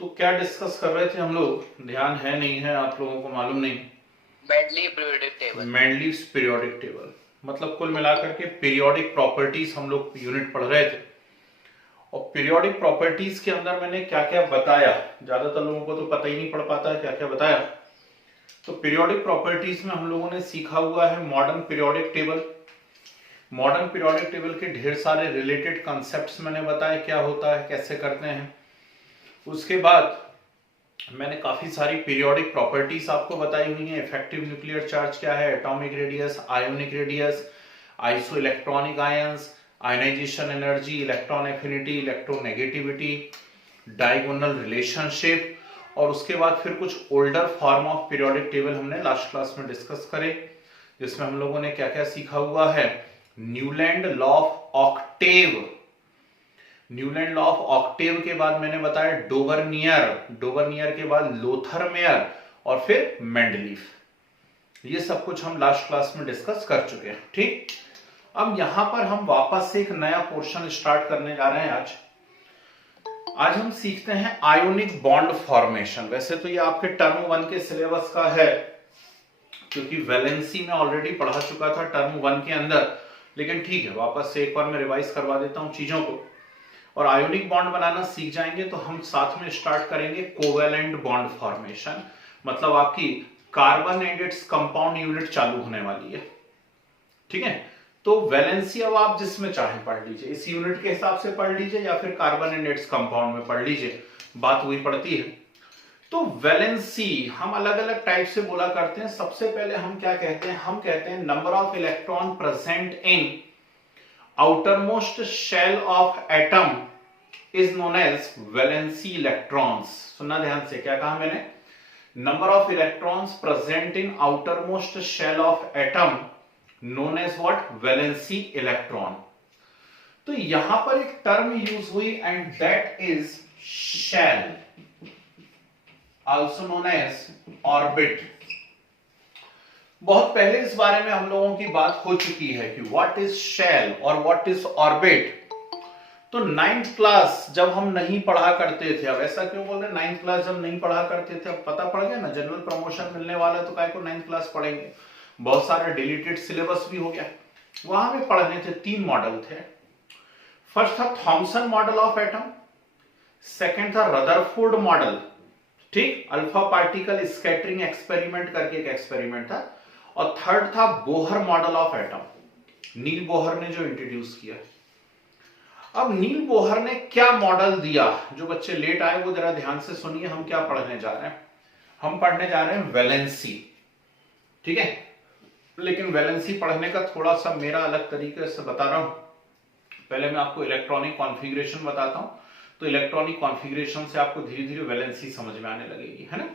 तो क्या डिस्कस कर रहे थे हम लोग? ध्यान है नहीं है आप लोगों को मालूम नहीं। Mendeleev periodic table. Mendeleev's periodic table मतलब कुल मिलाकर के पीरियोडिक प्रॉपर्टीज हम लोग यूनिट पढ़ रहे थे। और पीरियोडिक प्रॉपर्टीज के अंदर मैंने क्या क्या बताया, ज्यादातर लोगों को तो पता ही नहीं पड़ पाता है क्या क्या बताया। तो पीरियोडिक प्रॉपर्टीज में हम लोगों ने सीखा हुआ है modern periodic table. Modern periodic table के ढेर सारे रिलेटेड कॉन्सेप्ट्स मैंने बताया क्या होता है, कैसे करते हैं। उसके बाद मैंने काफी सारी पीरियोडिक प्रॉपर्टीज आपको बताई हुई हैं। इफेक्टिव न्यूक्लियर चार्ज क्या है, atomic radius, ionic radius, isoelectronic ions, ionization energy, electron affinity, electronegativity, diagonal relationship. और उसके बाद फिर कुछ older form of periodic table हमने लास्ट क्लास में डिस्कस करे, जिसमें हम लोगों ने क्या क्या सीखा हुआ है। Newland law of octave, Newland law of octave के बाद मैंने बताया डोवरनियर, डोवरनियर के बाद लोथरमेयर और फिर मेंडलीव। ये सब कुछ हम लास्ट क्लास में डिस्कस कर चुके हैं। ठीक, अब यहां पर हम वापस से एक नया पोर्शन स्टार्ट करने जा रहे हैं। आज हम सीखते हैं आयोनिक बॉन्ड फॉर्मेशन। वैसे तो ये आपके टर्म 1 के सिलेबस का है, क्योंकि वैलेंसी में ऑलरेडी पढ़ा चुका था टर्म 1 के अंदर, लेकिन ठीक है वापस से एक बार मैं रिवाइज करवा देता हूं चीजों को। और आयोनिक बॉन्ड बनाना सीख जाएंगे तो हम साथ में स्टार्ट करेंगे कोवेलेंट बॉन्ड फॉर्मेशन। मतलब आपकी carbon and its compound unit चालू होने वाली है। ठीक है, तो वैलेंसी अब आप जिसमें चाहे पढ़ लीजिए, इस यूनिट के हिसाब से पढ़ लीजिए या फिर कार्बन एंड इट्स कंपाउंड में पढ़ लीजिए, बात वही पड़ती है। तो वैलेंसी हम अलग अलग टाइप से बोला करते हैं। सबसे पहले हम क्या कहते हैं, हम कहते हैं number of electron present in outermost shell of atom is known as valency electrons. सुनना ध्यान से, क्या कहा मैंने? Number of electrons present in outermost shell of atom known as what? Valency electron. तो यहां पर एक टर्म यूज हुई and that is shell, also known as orbit. बहुत पहले इस बारे में हम लोगों की बात हो चुकी है कि व्हाट इज शेल और व्हाट इज ऑर्बिट। तो 9th क्लास जब हम नहीं पढ़ा करते थे, अब ऐसा क्यों बोल रहे, 9th क्लास जब नहीं पढ़ा करते थे, अब पता पड़ गया ना, जनरल प्रमोशन मिलने वाला है तो काय को 9th क्लास पढ़ेंगे। बहुत सारे डिलीटेड सिलेबस भी हो गया। वहां पे पढ़ने थे 3 मॉडल थे। फर्स्ट था Thomson model of atom, second था रदरफोर्ड मॉडल, ठीक, अल्फा पार्टिकल स्कैटरिंग एक्सपेरिमेंट करके एक एक्सपेरिमेंट था, और थर्ड था Bohr model of atom, Niels Bohr ने जो इंट्रोड्यूस किया। अब नील बोहर ने क्या मॉडल दिया, जो बच्चे लेट आए वो जरा ध्यान से सुनिए, हम क्या पढ़ने जा रहे हैं। हम पढ़ने जा रहे हैं वैलेंसी, ठीक है। लेकिन वैलेंसी पढ़ने का थोड़ा सा मेरा अलग तरीके से बता रहा हूं। पहले मैं आपको इलेक्ट्रॉनिक कॉन्फ़िगरेशन बताता हूं, तो इलेक्ट्रॉनिक कॉन्फ़िगरेशन से आपको धीरे धीरे वैलेंसी समझ में आने लगेगी, है ना।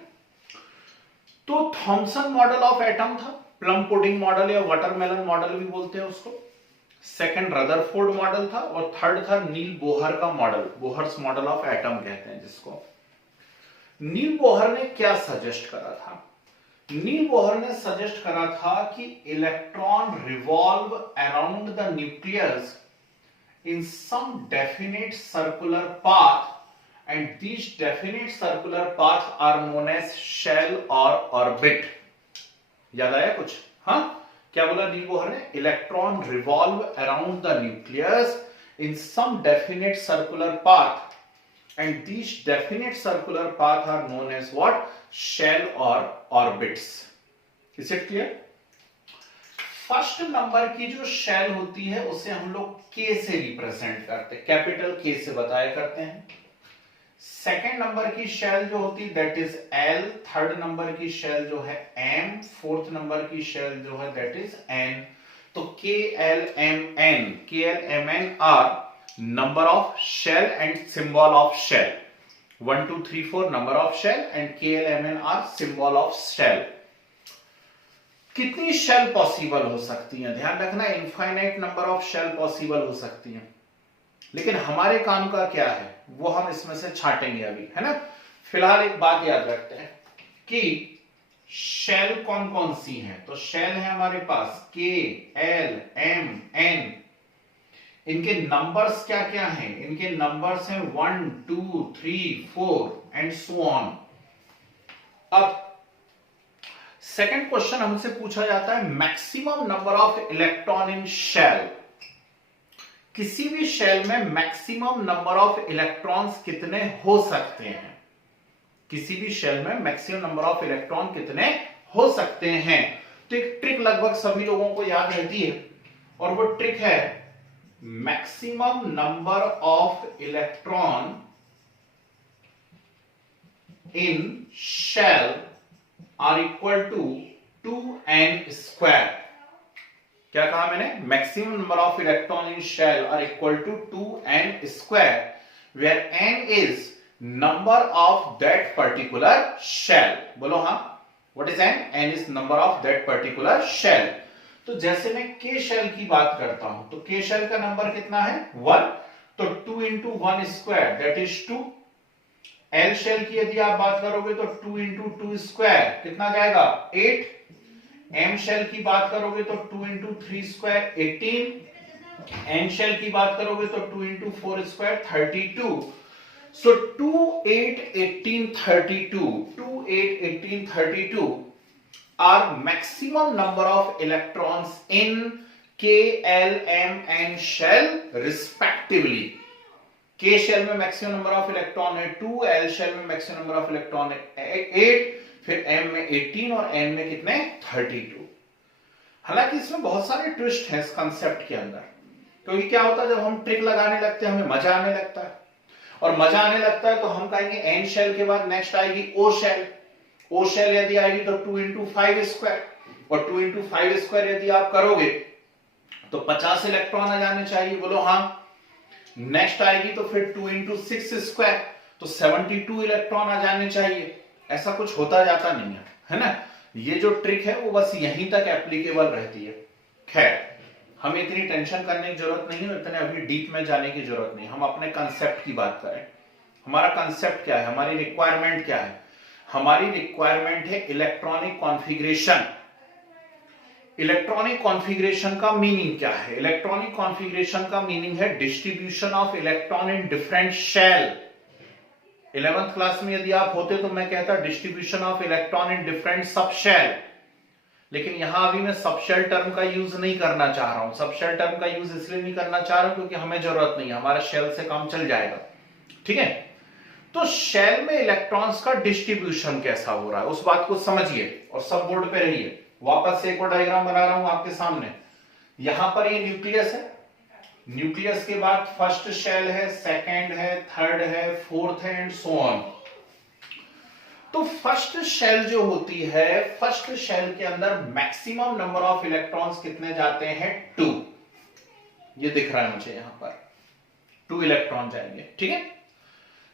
तो थॉमसन मॉडल ऑफ एटम था, प्लम पुडिंग मॉडल या वाटरमेलन मॉडल भी बोलते हैं उसको। सेकंड रदरफोर्ड मॉडल था, और थर्ड था नील बोहर का model, Bohr's model of atom कहते हैं जिसको। नील बोहर ने क्या सजेस्ट करा था? नील बोहर ने सजेस्ट करा था कि electron revolve around the nucleus in some definite circular path and these definite circular paths are known as shell or orbit। याद आया कुछ? हाँ, क्या बोला नील बोहर ने? Electron revolve around the nucleus in some definite circular path and these definite circular path are known as what? Shell or orbits। Is it clear? First number की जो shell होती है उसे हम लोग के से रिप्रेजेंट करते हैं, कैपिटल के से बताया करते हैं। सेकेंड नंबर की शेल जो होती है that is L, third number की शेल जो है एम, फोर्थ नंबर की शेल जो है दैट इज एन। तो K L M N, K L M N are number of shell and symbol of shell. 1 2 3 4 number of shell and K L M N are symbol of shell. कितनी shell possible हो सकती हैं? ध्यान रखना, infinite number of shell possible हो सकती हैं, लेकिन हमारे काम का क्या है वो हम इसमें से छांटेंगे अभी, है ना। फिलहाल एक बात याद रखते हैं कि शेल कौन कौन सी हैं। तो शेल है हमारे पास के एल एम एन। इनके नंबर्स क्या क्या हैं? इनके नंबर्स हैं 1 2 3 4 एंड सो ऑन। अब सेकंड क्वेश्चन हमसे पूछा जाता है maximum number of electron in shell. किसी भी शेल में मैक्सिमम नंबर ऑफ इलेक्ट्रॉन्स कितने हो सकते हैं? किसी भी शेल में मैक्सिमम नंबर ऑफ इलेक्ट्रॉन कितने हो सकते हैं? तो एक ट्रिक लगभग सभी लोगों को याद रहती है और वो ट्रिक है maximum number of electron in shell are equal to 2n square. क्या कहा मैंने? Maximum number of electron in shell are equal to 2n square, where n is number of that particular shell. बोलो हाँ, what is n? n is number of that particular shell. तो जैसे मैं k shell की बात करता हूं तो k शेल का नंबर कितना है? 1। तो 2 into 1 square that is 2। L shell की यदि आप बात करोगे तो 2 इंटू 2 स्क्वायर कितना जाएगा? 8। M शेल की बात करोगे तो 2 इंटू 3 स्क्वायर 18। N शेल की बात करोगे तो 2 into 4 square 32। So 2, 8, 18, 32, 2, 8, 18, 32 are maximum number of electrons in K, L, M and shell respectively. K shell में maximum number of electron है 2, L shell में maximum number of electron है 8, फिर M में 18 और N में कितने? 32। हालांकि इसमें बहुत सारे ट्विस्ट हैं इस कंसेप्ट के अंदर, क्योंकि क्या होता है जब हम ट्रिक लगाने लगते हैं हमें मजा आने लगता है, और मजा आने लगता है तो हम कहेंगे एन शेल के बाद नेक्स्ट आएगी ओ शेल। ओ शेल यदि आएगी तो 2 इंटू 5 स्क्वायर, और 2 इंटू 5 स्क्वायर यदि आप करोगे तो 50 इलेक्ट्रॉन आ जाने चाहिए। बोलो हाँ। नेक्स्ट आएगी तो फिर 2 इंटू 6 स्क्वायर, तो 72 इलेक्ट्रॉन आ जाने चाहिए। ऐसा कुछ होता जाता नहीं है ना। ये जो ट्रिक है वो बस यहीं तक एप्लीकेबल रहती है। खैर, हमें इतनी टेंशन करने की जरूरत नहीं है, इतने अभी डीप में जाने की जरूरत नहीं। हम अपने कंसेप्ट की बात करें। हमारा कंसेप्ट क्या है? हमारी रिक्वायरमेंट क्या है? हमारी रिक्वायरमेंट है इलेक्ट्रॉनिक कॉन्फ़िगरेशन। इलेक्ट्रॉनिक कॉन्फ़िगरेशन का मीनिंग क्या है? इलेक्ट्रॉनिक कॉन्फ़िगरेशन का मीनिंग है distribution of electron in different shell. 11th class में यदि आप होते तो मैं कहता distribution of electron in different subshell, लेकिन यहां अभी मैं सबशेल टर्म का यूज नहीं करना चाह रहा हूं। सबशेल टर्म का यूज इसलिए नहीं करना चाह रहा हूं क्योंकि हमें जरूरत नहीं है, हमारा शेल से काम चल जाएगा। ठीक है, तो शेल में इलेक्ट्रॉन्स का डिस्ट्रीब्यूशन कैसा हो रहा है उस बात को समझिए और सब बोर्ड पे रहिए। वापस से एक और डायग्राम बना रहा हूं आपके सामने। यहां पर ये न्यूक्लियस है, न्यूक्लियस के बाद फर्स्ट शेल है, सेकेंड है, थर्ड है, फोर्थ है एंड सो ऑन। तो फर्स्ट शेल जो होती है, फर्स्ट शेल के अंदर मैक्सिमम नंबर ऑफ इलेक्ट्रॉन्स कितने जाते हैं? 2। ये दिख रहा है मुझे यहां पर 2 इलेक्ट्रॉन जाएंगे। ठीक है,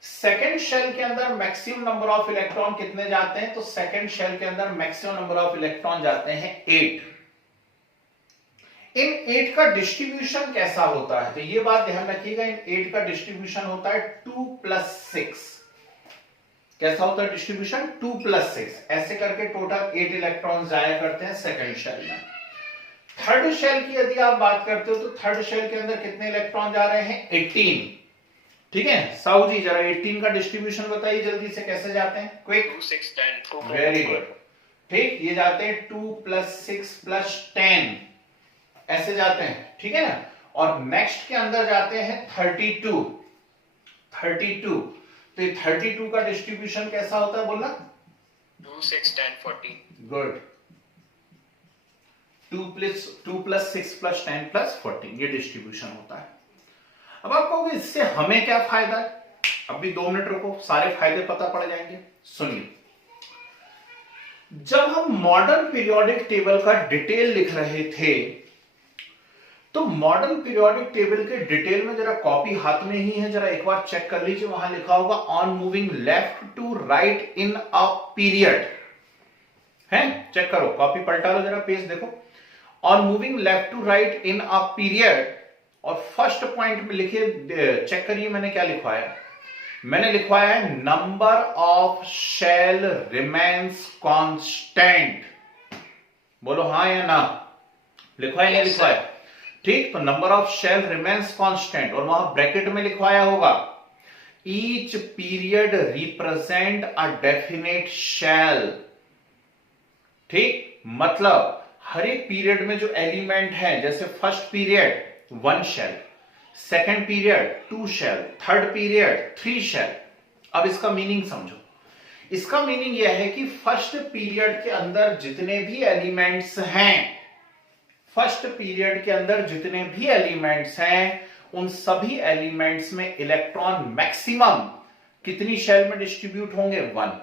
सेकेंड शेल के अंदर मैक्सिमम नंबर ऑफ इलेक्ट्रॉन कितने जाते हैं? तो सेकेंड शेल के अंदर मैक्सिमम नंबर ऑफ इलेक्ट्रॉन जाते हैं 8। इन 8 का डिस्ट्रीब्यूशन कैसा होता है? तो ये बात ध्यान रखिएगा, इन 8 का डिस्ट्रीब्यूशन होता है 2 + 6। कैसा होता है डिस्ट्रीब्यूशन? 2 + 6। ऐसे करके टोटल 8 इलेक्ट्रॉन जाया करते हैं सेकंड शेल में। थर्ड शेल की यदि आप बात करते हो तो थर्ड शेल के अंदर कितने इलेक्ट्रॉन जा रहे हैं? 18। ठीक है, साहू जी जरा 18 का डिस्ट्रीब्यूशन बताइए जल्दी से, कैसे जाते हैं? क्विक। 2, 6, 10। Very good. ठीक, ये जाते हैं 2 + 6 + 10, ऐसे जाते हैं। ठीक है ना। और नेक्स्ट के अंदर जाते हैं 32। तो ये 32 का डिस्ट्रीब्यूशन कैसा होता है बोलना? 2, 6, 10, 40। गुड। 2 + 6 + 10 + 40 ये डिस्ट्रीब्यूशन होता है। अब आप कहोगे इससे हमें क्या फायदा है? अभी 2 मिनट रुको, सारे फायदे पता पड़ जाएंगे। सुनिए, जब हम मॉडर्न पीरियोडिक टेबल का डिटेल लिख रहे थे तो मॉडर्न पीरियोडिक टेबल के डिटेल में, जरा कॉपी हाथ में ही है, जरा एक बार चेक कर लीजिए, वहां लिखा होगा on moving left to right in a period है। चेक करो, कॉपी पलटा लो, जरा पेज देखो। On moving left to right in a period, और फर्स्ट पॉइंट में लिखिए, चेक करिए मैंने क्या लिखवाया। मैंने लिखवाया है number of shell remains constant. बोलो हाँ या ना, लिखवाया नहीं लिखवाया? ठीक, तो number of shell remains constant, और वहां ब्रैकेट में लिखवाया होगा each period represent a definite shell. ठीक, मतलब हर एक पीरियड में जो एलिमेंट है, जैसे first period 1 shell, second period 2 shell, third period 3 shell. अब इसका मीनिंग समझो। इसका मीनिंग यह है कि फर्स्ट पीरियड के अंदर जितने भी एलिमेंट्स हैं, फर्स्ट पीरियड के अंदर जितने भी एलिमेंट्स हैं, उन सभी एलिमेंट्स में इलेक्ट्रॉन मैक्सिमम कितनी शेल में डिस्ट्रीब्यूट होंगे? 1।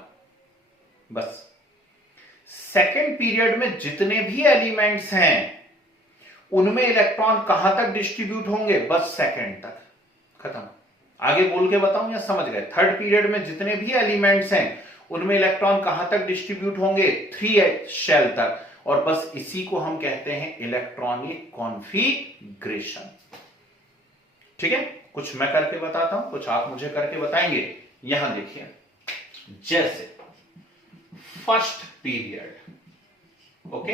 बस। सेकेंड पीरियड में जितने भी एलिमेंट्स हैं, उनमें इलेक्ट्रॉन कहां तक डिस्ट्रीब्यूट होंगे? बस सेकेंड तक। खत्म। आगे बोल के बताऊं या समझ गए? थर्ड पीरियड में जितने भी एलिमेंट्स हैं, उनमें इलेक्ट्रॉन कहां तक डिस्ट्रीब्यूट होंगे? 3 शेल तक। और बस इसी को हम कहते हैं इलेक्ट्रॉनिक कॉन्फ़िगरेशन। ठीक है, कुछ मैं करके बताता हूं, कुछ आप मुझे करके बताएंगे। यहां देखिए, जैसे फर्स्ट पीरियड, ओके,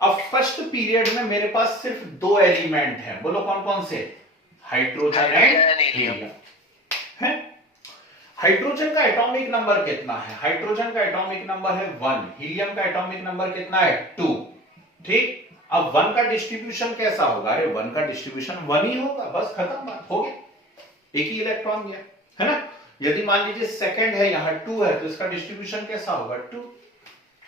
अब फर्स्ट पीरियड में मेरे पास सिर्फ 2 एलिमेंट हैं। बोलो कौन कौन से? हाइड्रोजन एंड हीलियम है। हाइड्रोजन का एटॉमिक नंबर कितना है? हाइड्रोजन का एटॉमिक नंबर है 1। हीलियम का एटॉमिक नंबर कितना है? 2। ठीक, अब 1 का डिस्ट्रीब्यूशन कैसा होगा? अरे 1 का डिस्ट्रीब्यूशन 1 ही होगा, बस खत्म बात हो गई। एक ही इलेक्ट्रॉन गया, है ना। यदि मान लीजिए सेकंड है, यहां 2 है, तो इसका डिस्ट्रीब्यूशन कैसा होगा? 2।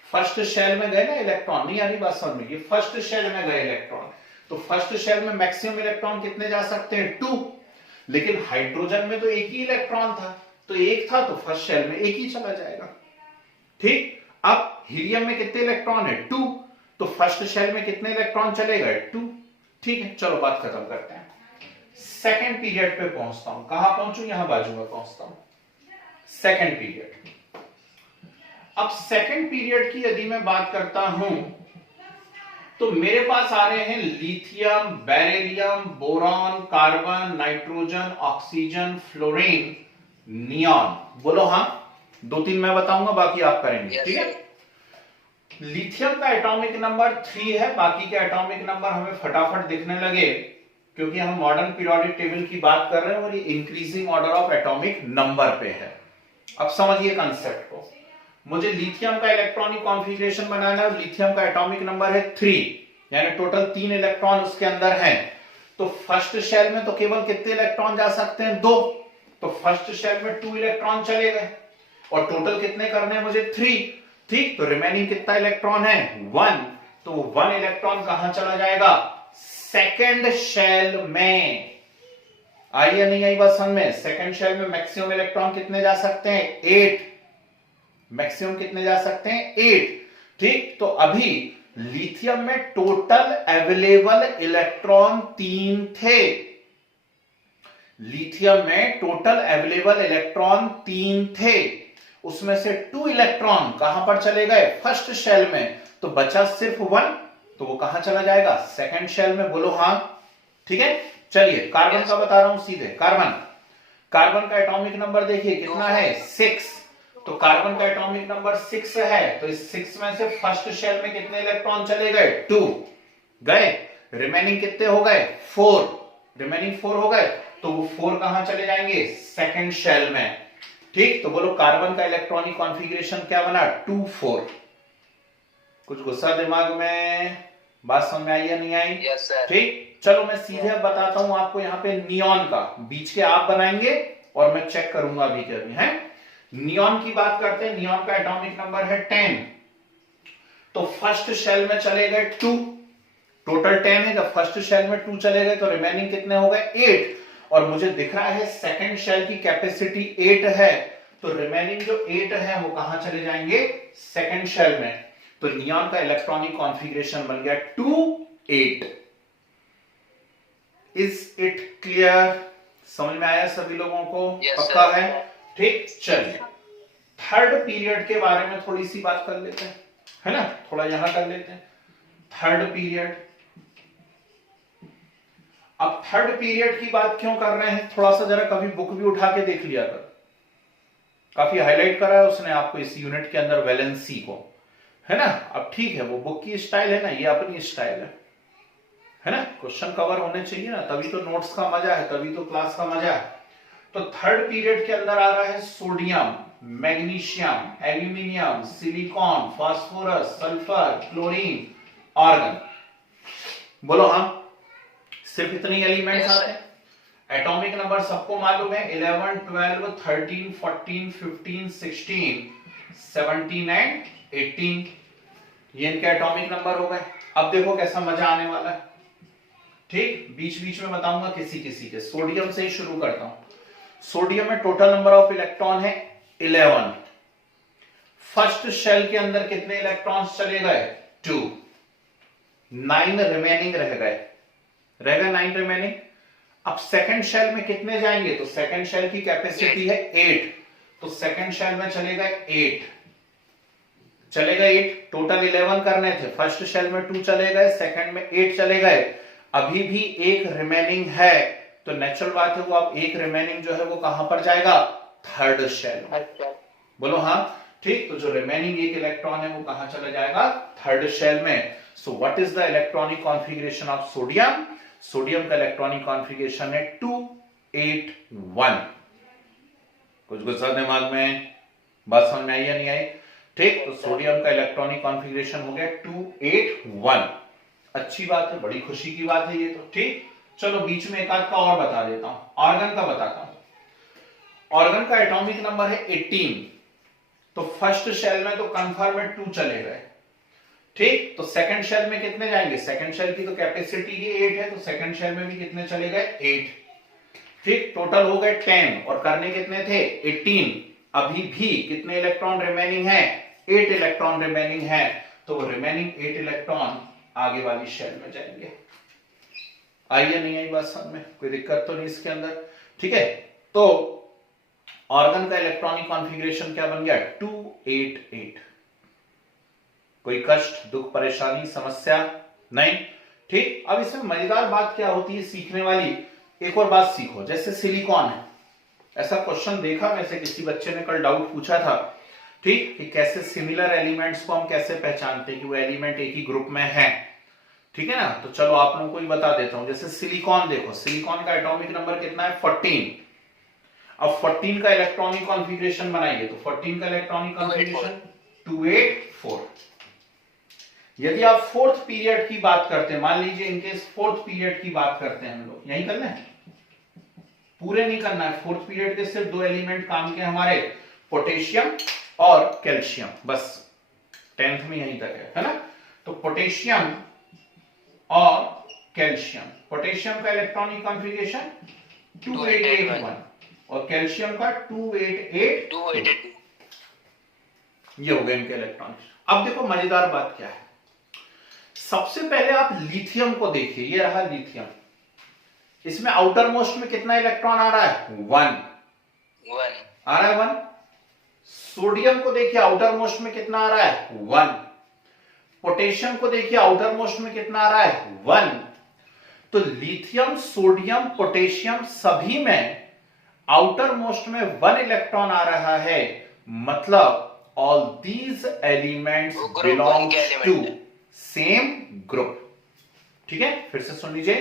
फर्स्ट शेल में गए ना इलेक्ट्रॉन, नहीं आ रही बात समझ में? फर्स्ट शेल में गए इलेक्ट्रॉन, तो फर्स्ट शेल में मैक्सिमम इलेक्ट्रॉन कितने जा सकते हैं? 2। लेकिन हाइड्रोजन में तो एक ही इलेक्ट्रॉन था, तो एक था, तो फर्स्ट शेल में एक ही चला जाएगा। ठीक, अब हीलियम में कितने इलेक्ट्रॉन है? 2, तो फर्स्ट शेल में कितने इलेक्ट्रॉन चले गए? 2। ठीक है, चलो बात खत्म करते हैं। सेकेंड पीरियड पे पहुंचता हूं। कहां पहुंचू? यहां बाजू में पहुंचता हूं। Second period. अब सेकेंड पीरियड की यदि मैं बात करता हूं, तो मेरे पास आ रहे हैं lithium, beryllium, boron, carbon, nitrogen, oxygen, fluorine, neon. बोलो हाँ। 2-3 मैं बताऊंगा, बाकी आप करेंगे। ठीक है। लिथियम का एटॉमिक नंबर 3 है, बाकी के एटॉमिक नंबर हमें फटाफट दिखने लगे, क्योंकि हम मॉडर्न पीरियोडिक टेबल की बात कर रहे हैं और ये increasing order of atomic number पे है। अब समझिए कंसेप्ट को। मुझे लिथियम का इलेक्ट्रॉनिक कॉन्फ़िगरेशन बनाना है और लिथियम का एटॉमिक नंबर है 3, यानी टोटल 3 इलेक्ट्रॉन उसके अंदर हैं। तो फर्स्ट शेल में तो केवल कितने इलेक्ट्रॉन जा सकते हैं? 2। तो फर्स्ट शेल में 2 इलेक्ट्रॉन चले गए, और टोटल कितने करने हैं मुझे? 3। ठीक, तो रिमेनिंग कितना इलेक्ट्रॉन है? 1। तो 1 इलेक्ट्रॉन कहां चला जाएगा? सेकेंड शेल में। आई या नहीं आई बात समझ में? सेकेंड शेल में मैक्सिमम इलेक्ट्रॉन कितने जा सकते हैं? 8। मैक्सिमम कितने जा सकते हैं? 8। ठीक, तो अभी लिथियम में टोटल अवेलेबल इलेक्ट्रॉन 3 थे। लिथियम में टोटल अवेलेबल इलेक्ट्रॉन 3 थे, उसमें से 2 इलेक्ट्रॉन कहां पर चले गए? फर्स्ट शेल में। तो बचा सिर्फ 1, तो वो कहां चला जाएगा? सेकंड शेल में। बोलो हाँ। ठीक है, चलिए कार्बन का बता रहा हूं सीधे। कार्बन का एटॉमिक नंबर देखिए कितना है? 6। तो कार्बन का एटॉमिक नंबर 6 है, तो इस 6 में से फर्स्ट शेल में कितने इलेक्ट्रॉन चले गए? 2 गए। रिमेनिंग कितने हो गए? 4। रिमेनिंग 4 हो गए, तो वो 4 कहां चले जाएंगे? सेकंड शेल में। ठीक, तो बोलो कार्बन का इलेक्ट्रॉनिक कॉन्फ़िगरेशन क्या बना? 2-4। कुछ गुस्सा दिमाग में? बात समझ में आई या नहीं आई? Yes sir. ठीक, चलो मैं सीधे बताता हूं आपको। यहां पे नियॉन का बीच के आप बनाएंगे और मैं चेक करूंगा अभी के अभी। है, नियॉन की बात करते हैं। नियॉन का एटॉमिक नंबर है 10। तो फर्स्ट शेल में चले गए 2, टोटल 10 है। जब फर्स्ट शेल में 2 चले गए, तो रिमेनिंग कितने हो गए? 8। और मुझे दिख रहा है सेकंड शेल की कैपेसिटी 8 है, तो रिमेनिंग जो 8 है वो कहां चले जाएंगे? सेकंड शेल में। तो नियॉन का इलेक्ट्रॉनिक कॉन्फ़िगरेशन बन गया 2-8। Is it clear? समझ में आया सभी लोगों को? Yes, पक्का sir. है? ठीक, चलिए थर्ड पीरियड के बारे में थोड़ी सी बात कर लेते हैं, है ना। थोड़ा यहां कर लेते हैं थर्ड पीरियड। अब थर्ड पीरियड की बात क्यों कर रहे हैं? थोड़ा सा जरा कभी बुक भी उठा के देख लिया कर, काफी हाईलाइट करा है उसने आपको इस यूनिट के अंदर वैलेंसी को, है ना। अब ठीक है, वो बुक की स्टाइल है ना, ये अपनी स्टाइल है ना, क्वेश्चन कवर होने चाहिए ना, तभी तो नोट्स का मजा है, तभी तो क्लास का मजा है। तो थर्ड पीरियड के अंदर आ रहा है sodium, magnesium, aluminium, silicon, phosphorus, sulphur, chlorine, argon. बोलो हाँ, सिर्फ इतने एलिमेंट्स आते हैं। एटॉमिक नंबर सबको मालूम है, 11, 12, 13, 14, 15, 16, 17 एंड 18। ये इनके एटॉमिक नंबर हो गए। अब देखो कैसा मजा आने वाला है, ठीक। बीच बीच में बताऊंगा किसी किसी के। सोडियम से ही शुरू करता हूं। सोडियम में टोटल नंबर ऑफ इलेक्ट्रॉन है 11। फर्स्ट शेल के अंदर कितने इलेक्ट्रॉन्स चले गए? 2। 9 रिमेनिंग रह गए, 9 रिमेनिंग। अब सेकंड शेल में कितने जाएंगे? तो सेकंड शेल की कैपेसिटी है 8, तो सेकंड शेल में चले गए 8, चलेगा 8। टोटल 11 करने थे, फर्स्ट शेल में 2 चले गए, सेकंड में 8 चले गए, अभी भी एक रिमेनिंग है। तो नेचुरल बात है वो अब एक रिमेनिंग जो है वो कहां पर जाएगा? थर्ड शेल में। बोलो हाँ, ठीक। तो जो रिमेनिंग एक इलेक्ट्रॉन है वो कहां चला जाएगा? थर्ड शेल में। So what is the electronic configuration of sodium? Sodium का इलेक्ट्रॉनिक कॉन्फ़िगरेशन है 281। कुछ गुस्सा दिमाग में, बात समझ में आई या नहीं आई? ठीक। तो सोडियम का इलेक्ट्रॉनिक कॉन्फ़िगरेशन हो गया 281। अच्छी बात है, बड़ी खुशी की बात है ये तो, ठीक। चलो बीच में एक आध का और बता देता हूं, ऑर्गन का बताता हूं। ऑर्गन का एटॉमिक नंबर है 18। तो फर्स्ट शेल में तो कंफर्म में 2 चले गए, ठीक। तो सेकंड शेल में कितने जाएंगे? सेकंड शेल की तो कैपेसिटी ही 8 है, तो सेकंड शेल में भी कितने चले गए? 8, ठीक। टोटल हो गए 10 और करने कितने थे? 18। अभी भी कितने इलेक्ट्रॉन रिमेनिंग है? 8 इलेक्ट्रॉन रिमेनिंग है। तो रिमेनिंग 8 इलेक्ट्रॉन आगे वाली शेल में जाएंगे। आई या नहीं आई बात समझ में? कोई दिक्कत तो नहीं इसके अंदर, ठीक है। तो ऑर्गन का इलेक्ट्रॉनिक कॉन्फ़िगरेशन क्या बन गया? 288। कोई कष्ट, दुख, परेशानी, समस्या नहीं, ठीक। अब इसमें मजेदार बात क्या होती है सीखने वाली, एक और बात सीखो। जैसे सिलिकॉन है, ऐसा क्वेश्चन देखा में से किसी बच्चे ने कल डाउट पूछा था, ठीक, कि कैसे सिमिलर एलिमेंट्स को हम कैसे पहचानते हैं कि वो एलिमेंट एक ही ग्रुप में है, ठीक है ना। तो चलो आप लोगों को ही बता देता हूं। जैसे सिलिकॉन देखो, सिलिकॉन का एटॉमिक नंबर कितना है? 14। अब 14 का इलेक्ट्रॉनिक कॉन्फ़िगरेशन बनाइए, तो 14 का इलेक्ट्रॉनिक कॉन्फ़िगरेशन 284। यदि आप फोर्थ पीरियड की बात करते हैं, मान लीजिए इनकेस फोर्थ पीरियड की बात करते हैं हम लोग, यही करना है, पूरे नहीं करना है। फोर्थ पीरियड के सिर्फ 2 एलिमेंट काम के हमारे, पोटेशियम और कैल्शियम, बस 10th में यहीं तक है ना। तो पोटेशियम और कैल्शियम, पोटेशियम का इलेक्ट्रॉनिक कॉन्फ़िगरेशन 2881 और कैल्शियम का 288। ये हो गए इनके इलेक्ट्रॉन। अब देखो मजेदार बात क्या है, सबसे पहले आप लिथियम को देखिए, ये रहा लिथियम। इसमें आउटर मोस्ट में कितना इलेक्ट्रॉन आ रहा है? 1 आ रहा है, 1। सोडियम को देखिए आउटर मोस्ट में कितना आ रहा है? 1। पोटेशियम को देखिए आउटर मोस्ट में कितना आ रहा है? 1। तो लिथियम, सोडियम, पोटेशियम सभी में आउटर मोस्ट में 1 इलेक्ट्रॉन आ रहा है। मतलब all these elements belongs to same group, ठीक है। फिर से सुन लीजिए,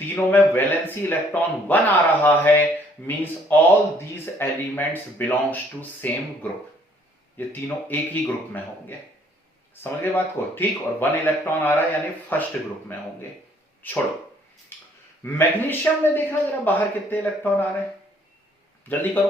तीनों में वैलेंसी इलेक्ट्रॉन 1 आ रहा है, means all these elements belongs to same group. ये तीनों एक ही ग्रुप में होंगे, समझ गए बात को, ठीक। और 1 इलेक्ट्रॉन आ रहा है यानी फर्स्ट ग्रुप में होंगे। छोड़ो, मैग्नीशियम में देखना जरा बाहर कितने इलेक्ट्रॉन आ रहे हैं, जल्दी करो।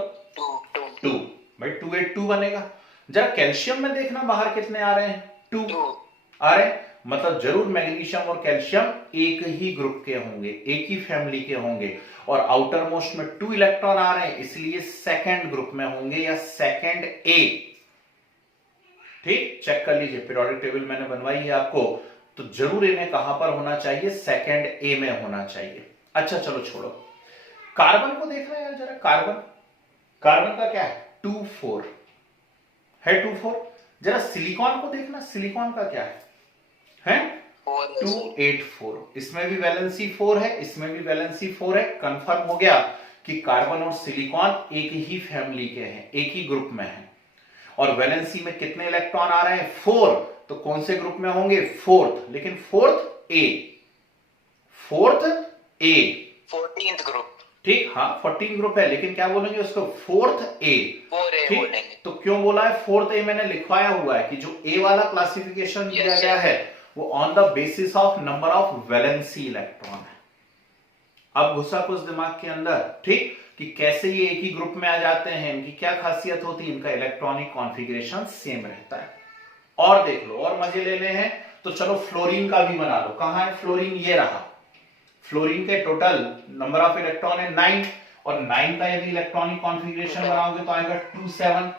2 भाई, 282 बनेगा। जरा कैल्शियम में देखना बाहर कितने आ रहे हैं? 2 आ रहे हैं। मतलब जरूर मैग्नीशियम और कैल्शियम एक ही ग्रुप के होंगे, एक ही फैमिली के होंगे। और आउटर मोस्ट में 2 इलेक्ट्रॉन आ रहे हैं, इसलिए सेकंड ग्रुप में होंगे या सेकंड ए, ठीक। चेक कर लीजिए, पीरियोडिक टेबल मैंने बनवाई है आपको, तो जरूर इन्हें कहां पर होना चाहिए? सेकंड ए में होना चाहिए। अच्छा चलो छोड़ो, कार्बन को देखना यार जरा। कार्बन का क्या है? 24 है, 24। जरा सिलिकॉन को देखना, सिलिकॉन का क्या है? 284। इसमें भी वैलेंसी 4 है, इसमें भी वैलेंसी 4 है। कंफर्म हो गया कि कार्बन और सिलिकॉन एक ही फैमिली के हैं, एक ही ग्रुप में हैं। और वैलेंसी में कितने इलेक्ट्रॉन आ रहे हैं? 4। तो कौन से ग्रुप में होंगे? फोर्थ। लेकिन फोर्थ ए, फोर्थ ए, 14th ग्रुप, ठीक, हाँ 14 ग्रुप है, लेकिन क्या बोलेंगे उसको, फोर्थ ए, 4A ठीक। बोलेंगे। तो क्यों बोला है फोर्थ ए, मैंने लिखवाया हुआ है कि जो ए वाला क्लासिफिकेशन दिया गया है वो on the basis of number of valency electron है। अब घुसा कुछ दिमाग के अंदर, ठीक, कि कैसे ये एक ही ग्रुप में आ जाते हैं, इनकी क्या खासियत होती है, इनका इलेक्ट्रॉनिक कॉन्फ़िगरेशन सेम रहता है। और देख लो, और मजे लेने हैं तो चलो फ्लोरीन का भी बना लो। कहां है फ्लोरीन, ये रहा। फ्लोरीन के टोटल नंबर ऑफ इलेक्ट्रॉन है 9, और 9 का यदि इलेक्ट्रॉनिक कॉन्फ़िगरेशन बनाओगे तो आएगा 2 7,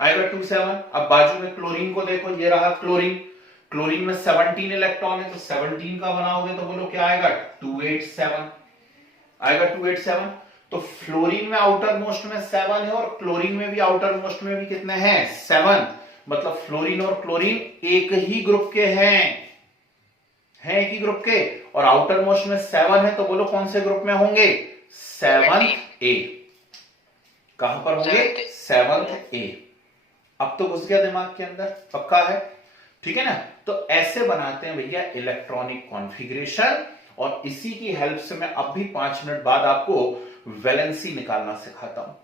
आएगा 2 7। अब बाजू में क्लोरीन को देखो, ये रहा क्लोरीन, क्लोरीन में 17 इलेक्ट्रॉन है, तो 17 का बनाओगे तो बोलो क्या आएगा, 287, आएगा 287। तो फ्लोरीन में आउटर मोस्ट में 7 है, और क्लोरीन में भी आउटर मोस्ट में भी कितने हैं, 7। मतलब फ्लोरीन और क्लोरीन एक ही ग्रुप के हैं एक ही ग्रुप के, और आउटर मोस्ट में 7 है, तो बोलो कौन से ग्रुप में होंगे, 7th ए। कहां पर होंगे, 7th ए। अब तो घुस गया दिमाग के अंदर, पक्का है, ठीक है ना। तो ऐसे बनाते हैं भैया इलेक्ट्रॉनिक कॉन्फ़िगरेशन, और इसी की हेल्प से मैं अब भी 5 मिनट बाद आपको वैलेंसी निकालना सिखाता हूं।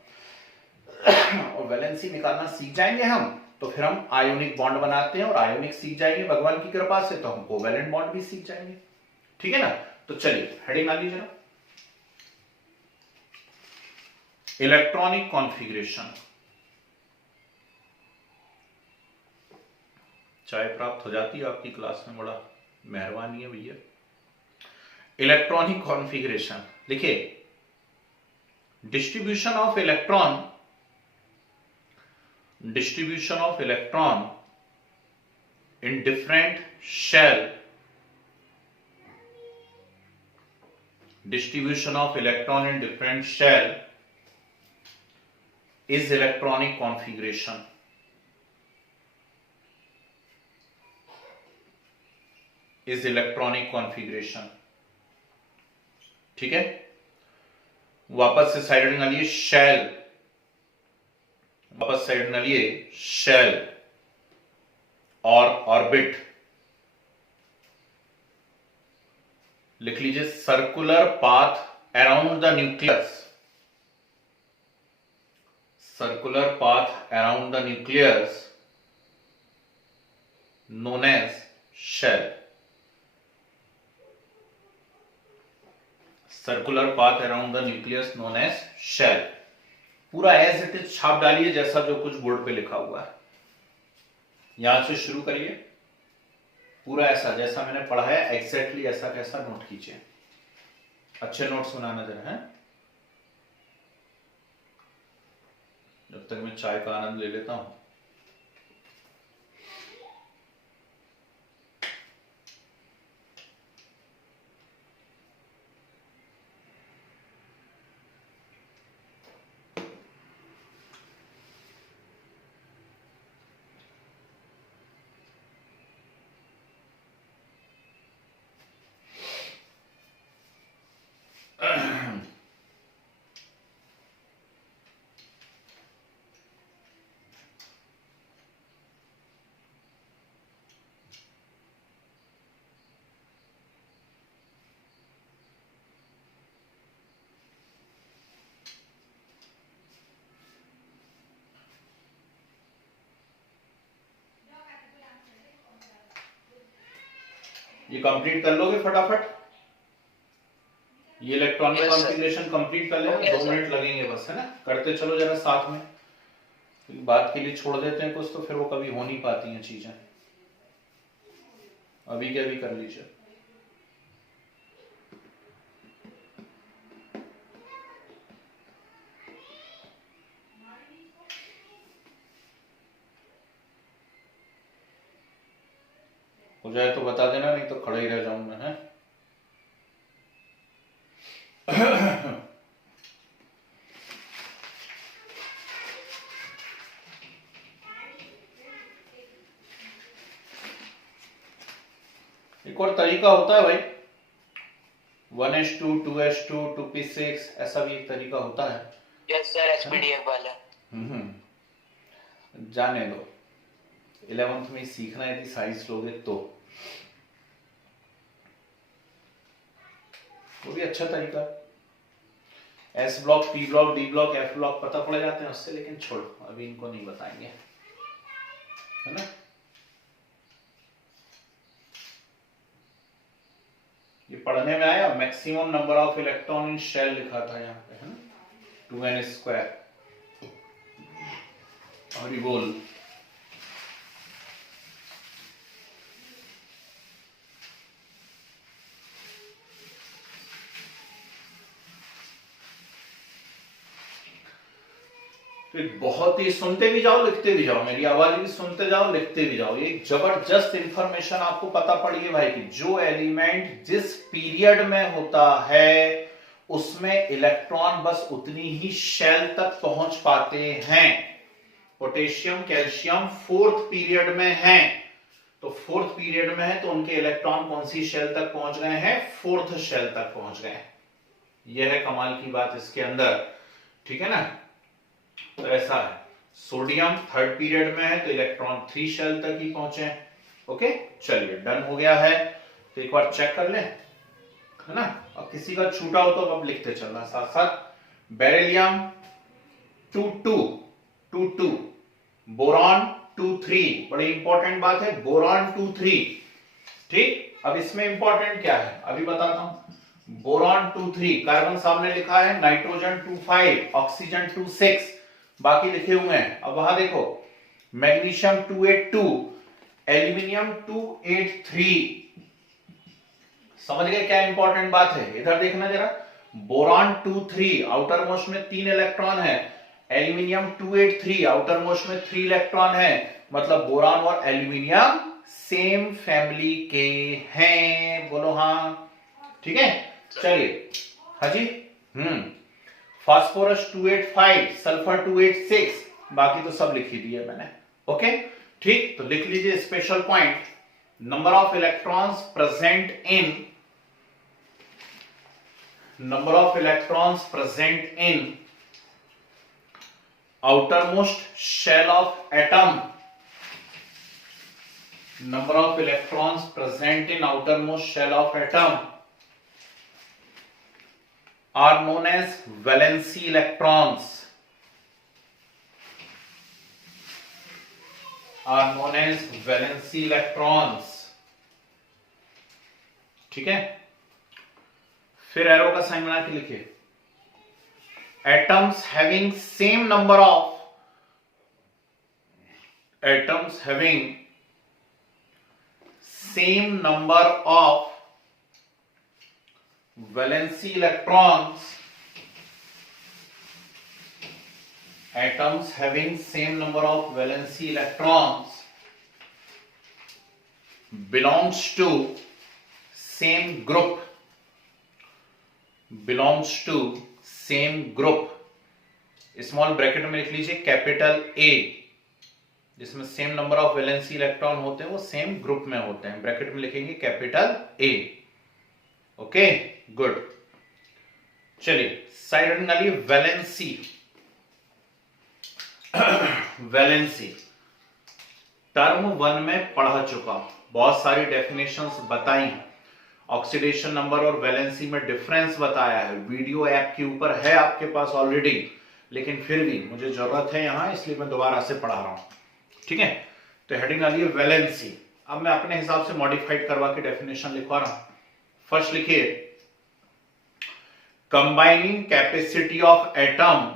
और वैलेंसी निकालना सीख जाएंगे हम, तो फिर हम आयोनिक बॉन्ड बनाते हैं, और आयोनिक सीख जाएंगे भगवान की कृपा से, तो हम कोवैलेंट बॉन्ड भी सीख जाएंगे, ठीक है ना। तो चलिए हेडिंग आ लीजिए, इलेक्ट्रॉनिक कॉन्फ़िगरेशन। चाय प्राप्त हो जाती है आपकी क्लास में, बड़ा मेहरबानी है भैया। इलेक्ट्रॉनिक कॉन्फ़िगरेशन लिखिए, distribution of electron in different shell, distribution of electron in different shell is electronic configuration. is electronic configuration, ठीक है। वापस से साइड हेडिंग डालिए, शेल, वापस साइड डालिए, शेल और ऑर्बिट लिख लीजिए, circular path around the nucleus, circular path around the nucleus known as shell, circular path around the nucleus known as shell. पूरा एज इट इज छाप डालिए, जैसा जो कुछ बोर्ड पे लिखा हुआ है। यहां से शुरू करिए, पूरा ऐसा जैसा मैंने पढ़ा है एग्जैक्टली ऐसा कैसा नोट कीजिए। अच्छे नोट्स बनाना जरा है। जब तक मैं चाय का आनंद ले लेता हूं। ये कंप्लीट कर लोगे फटाफट, ये इलेक्ट्रॉनिक कॉन्फ़िगरेशन कंप्लीट कर लेना। 2 मिनट लगेंगे बस, है ना। करते चलो जरा साथ में, बात के लिए छोड़ देते हैं कुछ तो फिर वो कभी हो नहीं पाती हैं चीजें। अभी के अभी कर लीजिए। हो जाए तो बता देना, नहीं तो खड़ा ही रह जाऊंगा, है। एक और तरीका होता है भाई, 1s2 2s2 2p6, ऐसा भी एक तरीका होता है। यस सर, एसपीडीएफ वाला। जाने दो, 11th में सीखना है, यदि साइंस लोगे तो। वो भी अच्छा तरीका है। S block, P block, D block, F block पता पड़ जाते हैं उससे, लेकिन छोड़ो अभी इनको नहीं बताएंगे, है ना। ये पढ़ने में आया, maximum number of electron in shell लिखा था यहाँ पे, है ना, 2n²। और ये बोल तो बहुत ही, सुनते भी जाओ लिखते भी जाओ, मेरी आवाज भी सुनते जाओ लिखते भी जाओ। ये जबरदस्त इंफॉर्मेशन आपको पता पड़ी है भाई कि जो एलिमेंट जिस पीरियड में होता है उसमें इलेक्ट्रॉन बस उतनी ही शेल तक पहुंच पाते हैं। पोटेशियम कैल्शियम फोर्थ पीरियड में है, तो फोर्थ पीरियड में है तो उनके इलेक्ट्रॉन कौन सी शेल तक पहुंच गए हैं, फोर्थ शेल तक पहुंच गए हैं। यह है कमाल की बात इसके अंदर, ठीक है ना। तो ऐसा है, सोडियम थर्ड पीरियड में है तो इलेक्ट्रॉन 3 शेल तक ही पहुंचे हैं। ओके, चलिए डन हो गया है। तो एक बार चेक कर लें, है ना। और किसी का छूटा हो तो अब लिखते चलना साथ साथ। बेरिलियम 2 बोरॉन 2 3, बड़ी इंपॉर्टेंट बात है, बोरॉन 2 3। ठीक, अब इसमें इंपॉर्टेंट क्या है अभी बताता हूं। बोरॉन 2 3, कार्बन सामने लिखा है, नाइट्रोजन 2 5, ऑक्सीजन 2 6, बाकी लिखे हुए हैं। अब वहां देखो, मैग्नीशियम 2 8 2, एल्यूमिनियम 2 8 3। समझ गए क्या इंपॉर्टेंट बात है, इधर देखना जरा। बोरॉन 2 3, आउटर मोस्ट में 3 इलेक्ट्रॉन है। एल्यूमिनियम 2 8 3, आउटर मोस्ट में 3 इलेक्ट्रॉन है। मतलब बोरॉन और एल्यूमिनियम सेम फैमिली के हैं, बोलो हाँ, ठीक है। चलिए हाजी, फास्फोरस 2 8 5, सल्फर 2 8 6, बाकी तो सब लिख ही दिए मैंने। ओके, ठीक, तो लिख लीजिए special point, number of electrons present in, number of electrons present in outermost shell of atom, number of electrons present in outermost shell of atom are known as valency electrons, are known as valency electrons, ठीक है। फिर arrow का sign बना के लिखिए, atoms having same number of, atoms having same number of valency electrons, atoms having same number of valency electrons belongs to same group, belongs to same group, small bracket में लिख लीजिए capital A, जिसमें same number of valency electron होते हैं वो same group में होते हैं, ब्रैकेट में लिखेंगे कैपिटल ए। ओके गुड, चलिए साइड हेडिंग डालिए वैलेंसी। वैलेंसी टर्म 1 में पढ़ा चुका, बहुत सारी डेफिनेशंस बताई, ऑक्सीडेशन नंबर और वैलेंसी में डिफरेंस बताया है, वीडियो ऐप के ऊपर है आपके पास ऑलरेडी, लेकिन फिर भी मुझे जरूरत है यहां, इसलिए मैं दोबारा से पढ़ा रहा हूं, ठीक है। तो हेडिंग डालिए वैलेंसी। अब मैं अपने हिसाब से मॉडिफाइड करवा के डेफिनेशन लिखवा रहा हूं। फर्स्ट लिखिए, combining capacity of atom,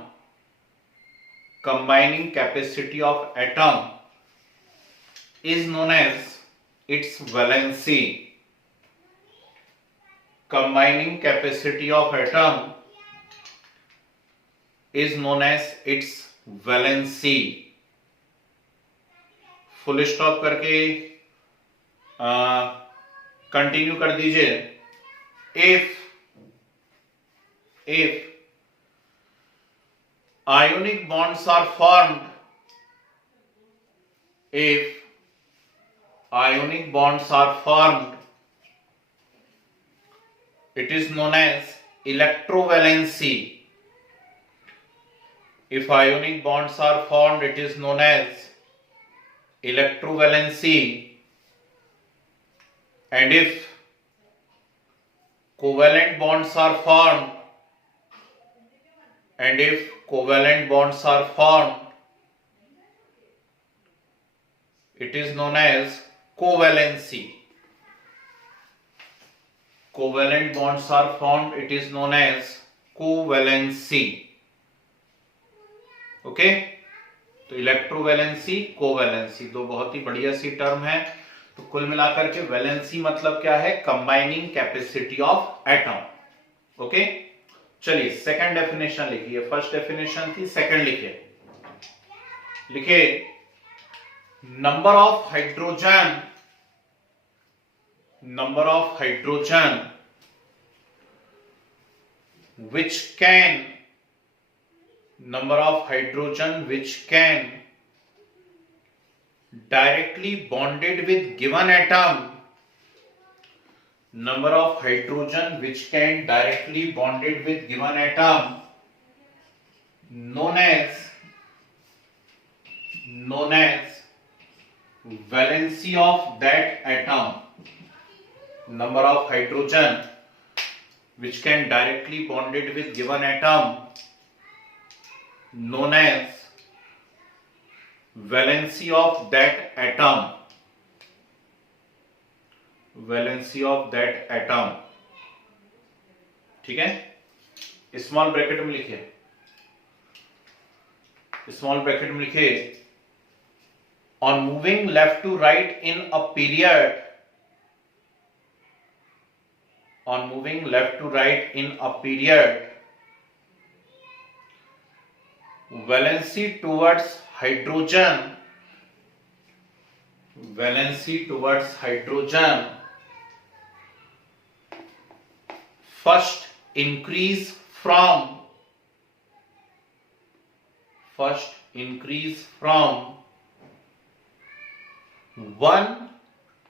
combining capacity of atom is known as its valency, combining capacity of atom is known as its valency। Full stop करके कंटिन्यू कर दीजिए। if ionic bonds are formed, if ionic bonds are formed, it is known as electrovalency। If ionic bonds are formed, it is known as electrovalency। And if covalent bonds are formed, and if covalent bonds are formed, it is known as covalency. Covalent bonds are formed, it is known as covalency. Okay, तो electrovalency, covalency दो बहुत ही बढ़िया सी term है। तो कुल मिलाकर के valency मतलब क्या है? Combining capacity of atom. Okay, चलिए सेकंड डेफिनेशन लिखिए। फर्स्ट डेफिनेशन थी, सेकंड लिखिए। लिखिए number of hydrogen, number of hydrogen which can, number of hydrogen which can directly bonded with given atom, number of hydrogen which can directly bonded with given atom, known as valency of that atom. Number of hydrogen which can directly bonded with given atom, known as valency of that atom. Valency of that atom. ठीक है, small bracket में लिखिए, small bracket में लिखिए on moving left to right in a period, on moving left to right in a period, valency towards hydrogen, valency towards hydrogen first increase from 1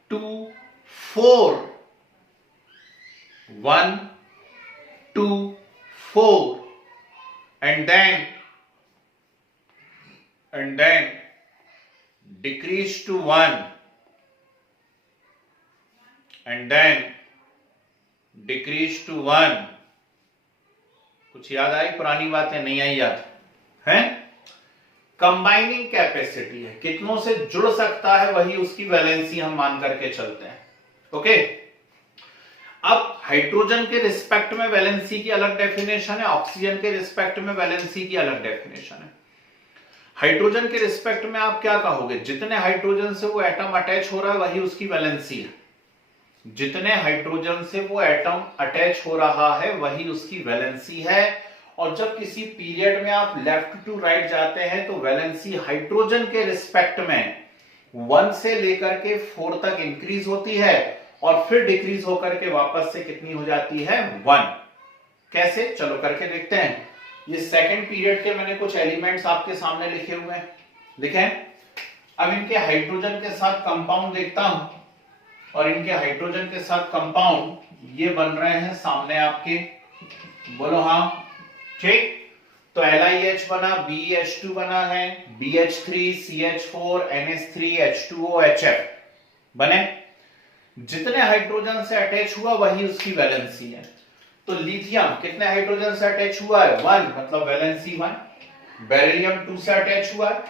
to 4, 1 to 4, and then decrease to 1, and then decrease to 1. कुछ याद आई? पुरानी बातें नहीं आई याद है? Combining capacity है, कितनों से जुड़ सकता है वही उसकी वैलेंसी हम मान करके चलते हैं। ओके, अब हाइड्रोजन के रिस्पेक्ट में वैलेंसी की अलग डेफिनेशन है, ऑक्सीजन के रिस्पेक्ट में वैलेंसी की अलग डेफिनेशन है। हाइड्रोजन के रिस्पेक्ट में आप क्या कहोगे? जितने हाइड्रोजन से वो एटम अटैच हो रहा है वही उसकी वैलेंसी है। जितने हाइड्रोजन से वो एटम अटैच हो रहा है वही उसकी वैलेंसी है। और जब किसी पीरियड में आप लेफ्ट टू राइट जाते हैं तो वैलेंसी हाइड्रोजन के रिस्पेक्ट में 1 से लेकर के 4 तक इंक्रीज होती है और फिर डिक्रीज होकर के वापस से कितनी हो जाती है? 1। कैसे? चलो करके देखते हैं। ये सेकंड पीरियड के मैंने कुछ एलिमेंट्स आपके सामने लिखे हुए हैं, लिखे। अब इनके हाइड्रोजन के साथ कंपाउंड देखता हूं और इनके हाइड्रोजन के साथ कंपाउंड ये बन रहे हैं सामने आपके, बोलो हाँ, ठीक। तो LiH बना, BH2 बना है, BH3, CH4, NH3, H2O, HF बने। जितने हाइड्रोजन से अटैच हुआ वही उसकी वैलेंसी है। तो लिथियम कितने हाइड्रोजन से अटैच हुआ है? 1, मतलब वैलेंसी 1। बेरिलियम 2 से अटैच हुआ है,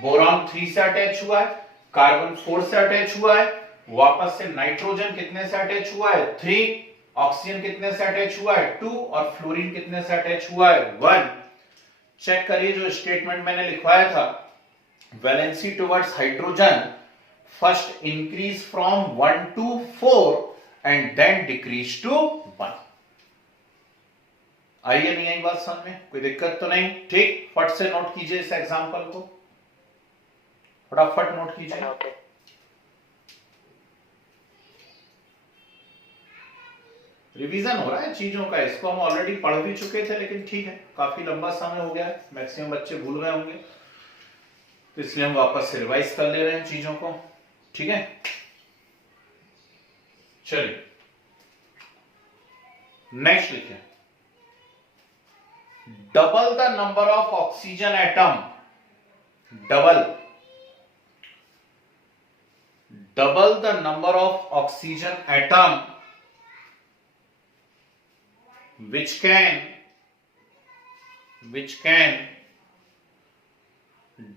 बोरॉन 3 से अटैच हुआ है, कार्बन 4 से अटैच हुआ है, वापस से नाइट्रोजन कितने से अटैच हुआ है? 3, ऑक्सीजन कितने से अटैच हुआ है? 2, और फ्लोरीन कितने से अटैच हुआ है? 1। चेक करिए जो स्टेटमेंट मैंने लिखवाया था, valency towards hydrogen first increase from 1 to 4 and then decrease to 1। आई या नहीं आई बात समझ में? कोई दिक्कत तो नहीं? ठीक, फट से नोट कीजिए इस एग्जांपल को, फटाफट नोट कीजिए। रिवीजन हो रहा है चीजों का, इसको हम ऑलरेडी पढ़ भी चुके थे, लेकिन ठीक है, काफी लंबा समय हो गया है, मैक्सिमम बच्चे भूल गए होंगे, तो इसलिए हम वापस से रिवाइज कर ले रहे हैं चीजों को। ठीक है, चलिए नेक्स्ट लिखिए, double the number of oxygen atom, double the number of oxygen atom which can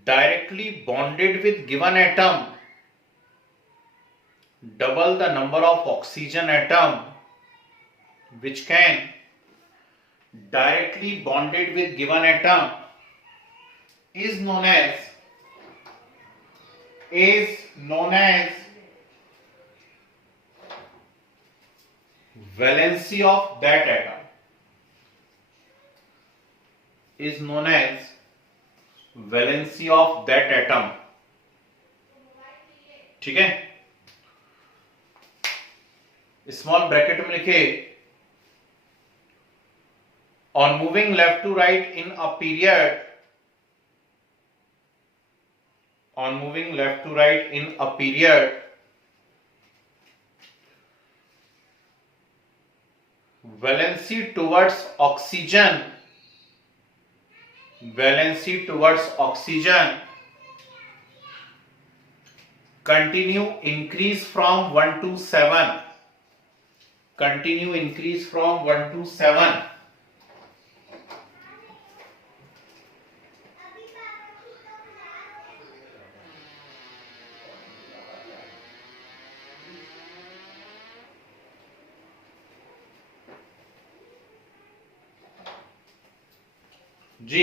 directly bonded with given atom double the number of oxygen atom, which can directly bonded with given atom is known as valency of that atom, is known as valency of that atom. ठीक है, small bracket में लिखे on moving left to right in a period, on moving left to right in a period, valency towards oxygen continue increase from 1 to 7, continue increase from 1 to 7. जी,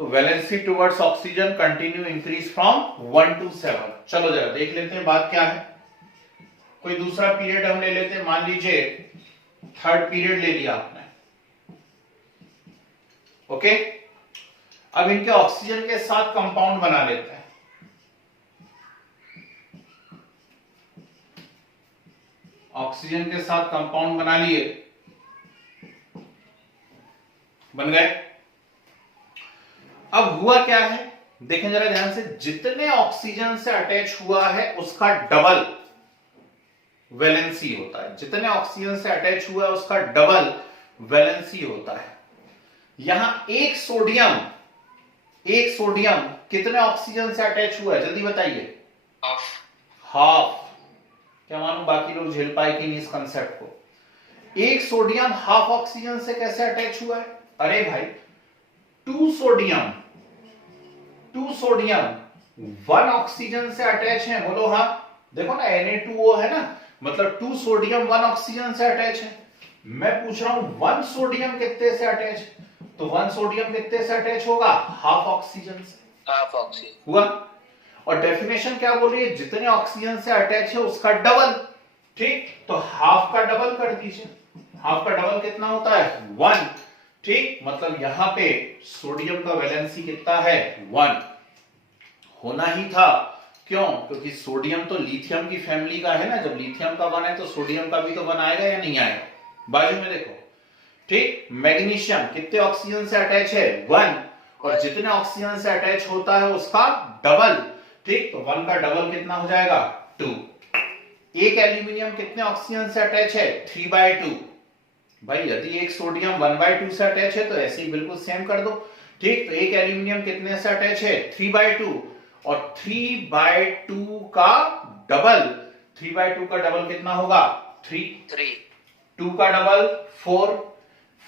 तो valency towards oxygen continue increase from 1 to 7. चलो जरा देख लेते हैं बात क्या है. कोई दूसरा पीरियड हम ले लेते हैं, मान लीजिए थर्ड पीरियड ले लिया आपने. ओके, अब इनके ऑक्सीजन के साथ कंपाउंड बना लेते हैं. ऑक्सीजन के साथ कंपाउंड बना लिए, बन गए. अब हुआ क्या है, देखें जरा ध्यान से, जितने ऑक्सीजन से अटैच हुआ है उसका डबल वैलेंसी होता है. जितने ऑक्सीजन से अटैच हुआ है उसका डबल वैलेंसी होता है. यहां एक सोडियम कितने ऑक्सीजन से अटैच हुआ है, जल्दी बताइए. हाफ. क्या मालूम बाकी लोग झेल पाए कि नहीं इस कंसेप्ट को. एक सोडियम हाफ ऑक्सीजन से कैसे अटैच हुआ है. अरे भाई, टू सोडियम 1 ऑक्सीजन से अटैच है. बोलो हाँ. देखो ना, Na2O है ना, मतलब 2 सोडियम 1 ऑक्सीजन से अटैच है. मैं पूछ रहा हूं 1 सोडियम कितने से अटैच है, तो 1 सोडियम कितने से अटैच होगा, हाफ ऑक्सीजन से. हाफ ऑक्सीजन हुआ. और डेफिनेशन क्या बोल रही है, जितने ऑक्सीजन से अटैच है उसका डबल. ठीक, तो हाफ का डबल कर दीजिए. हाफ का डबल कितना होता है, 1. ठीक, मतलब यहां पे सोडियम का वैलेंसी कितना है, 1 होना ही था. क्यों, क्योंकि सोडियम तो लिथियम की फैमिली का है ना. जब लिथियम का 1 है तो सोडियम का भी तो 1 आएगा या नहीं आएगा. बाजू में देखो. ठीक, मैग्नीशियम कितने ऑक्सीजन से अटैच है, 1. और जितने ऑक्सीजन से अटैच होता है उसका डबल. ठीक, तो 1 का डबल कितना हो जाएगा, 2. एक एल्यूमिनियम कितने ऑक्सीजन से अटैच है, 3/2. भाई यदि एक सोडियम 1/2 से अटैच है तो ऐसे ही बिल्कुल सेम कर दो. ठीक, तो एक एल्यूमिनियम कितने से अटैच है, 3/2. और 3/2 का डबल, 3/2 का डबल कितना होगा, 3. 2 का डबल 4,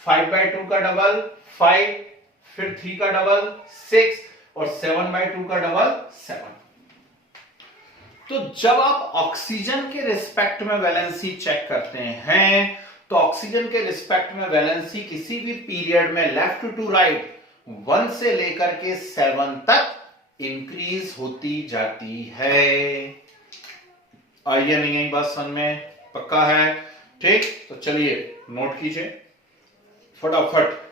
5/2 का डबल 5, फिर 3 का डबल 6 और 7/2 का डबल 7. तो जब आप ऑक्सीजन के रिस्पेक्ट में वैलेंसी चेक करते हैं तो ऑक्सीजन के रिस्पेक्ट में वैलेंसी किसी भी पीरियड में लेफ्ट टू राइट 1 से लेकर के 7 तक इंक्रीज होती जाती है. आइए नहीं आई बात समझ में, पक्का है. ठीक, तो चलिए नोट कीजिए फटाफट.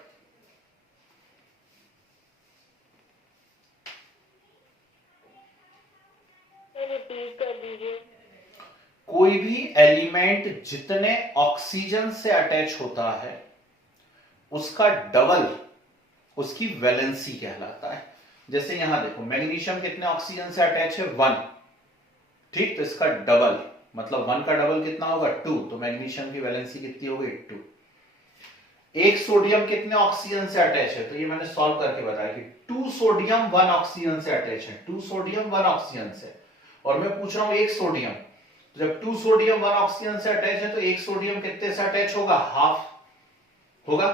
कोई भी एलिमेंट जितने ऑक्सीजन से अटैच होता है उसका डबल उसकी वैलेंसी कहलाता है. जैसे यहां देखो, मैग्नीशियम कितने ऑक्सीजन से अटैच है, 1. ठीक, तो इसका डबल मतलब 1 का डबल कितना होगा, 2. तो मैग्नीशियम की वैलेंसी कितनी होगी, 2. एक सोडियम कितने ऑक्सीजन से अटैच है, तो ये मैंने सॉल्व करके बताया कि 2 सोडियम 1 ऑक्सीजन से अटैच है. 2 सोडियम 1 ऑक्सीजन से, और मैं पूछ रहा हूं एक सोडियम. तो जब 2 सोडियम 1 ऑक्सीजन से अटैच है तो एक सोडियम कितने से अटैच होगा, हाफ. होगा,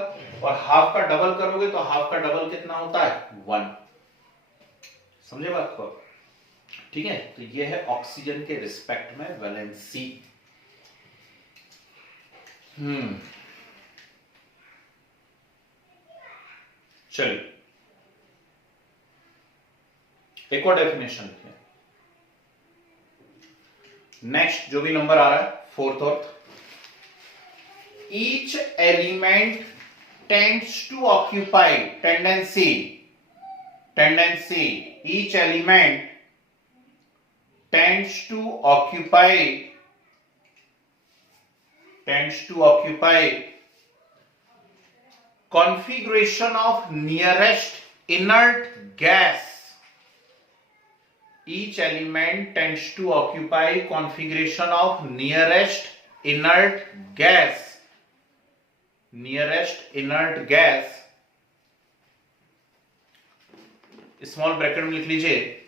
और हाफ का डबल करोगे तो हाफ का डबल कितना होता है 1। समझे बात को? ठीक है, तो ये है ऑक्सीजन के रिस्पेक्ट में वैलेंसी। चलिए एक और डेफिनेशन लिखिए। नेक्स्ट जो भी नंबर आ रहा है, फोर्थ और each element tends to occupy, tendency, each element tends to occupy configuration of nearest inert gas. Each element tends to occupy configuration of nearest inert gas. Small bracket में लिख लीजिए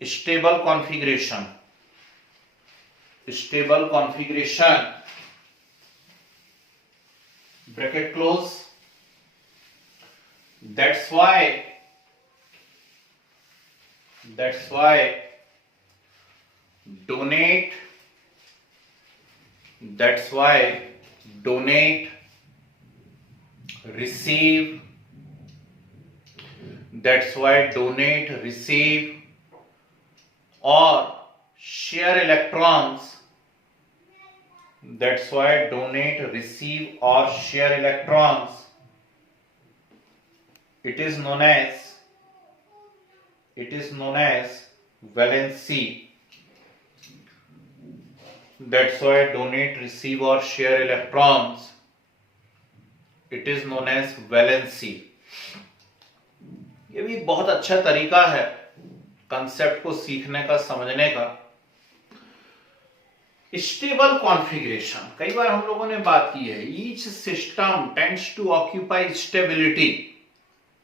stable configuration, bracket close. that's why donate receive or share electrons, it is known as valency. That's why donate, receive or share electrons, it is known as valency. ये भी बहुत अच्छा तरीका है concept को सीखने का, समझने का। स्टेबल कॉन्फ़िगरेशन, कई बार हम लोगों ने बात की है। Each system tends to occupy stability,